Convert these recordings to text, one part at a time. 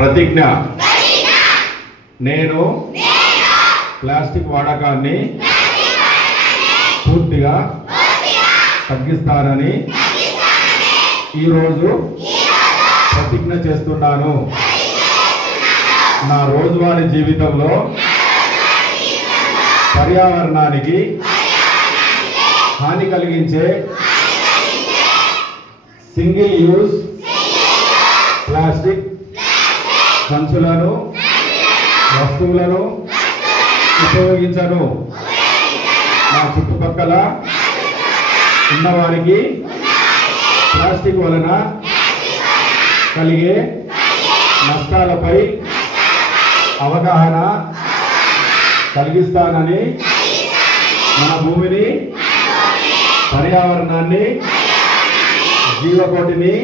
ప్రతిజ్ఞ నేను ప్లాస్టిక్ వాడకాన్ని పూర్తిగా తగ్గిస్తానని ఈరోజు ప్రతిజ్ఞ చేస్తున్నాను. నా రోజువారీ జీవితంలో పర్యావరణానికి హాని కలిగించే సింగిల్ యూజ్ ప్లాస్టిక్ సంచులను వస్తువులను ఉపయోగించను. నా చుట్టుపక్కల ఉన్నవారికి ప్లాస్టిక్ వలన కలిగే నష్టాలపై అవగాహన కలిగిస్తానని, మన భూమిని, పర్యావరణాన్ని, జీవకోటిని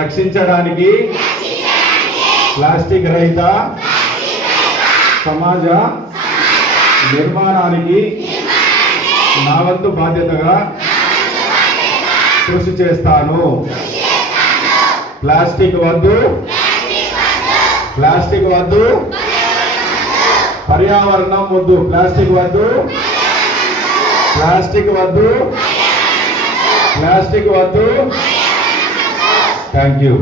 రక్షించడానికి ప్లాస్టిక్ రహిత సమాజ నిర్మాణానికి నా వంతు బాధ్యతగా కృషి చేస్తాను. ప్లాస్టిక్ వద్దు, ప్లాస్టిక్ వద్దు, పర్యావరణం వద్దు, ప్లాస్టిక్ వద్దు, ప్లాస్టిక్ వద్దు, ప్లాస్టిక్ వద్దు. Thank you.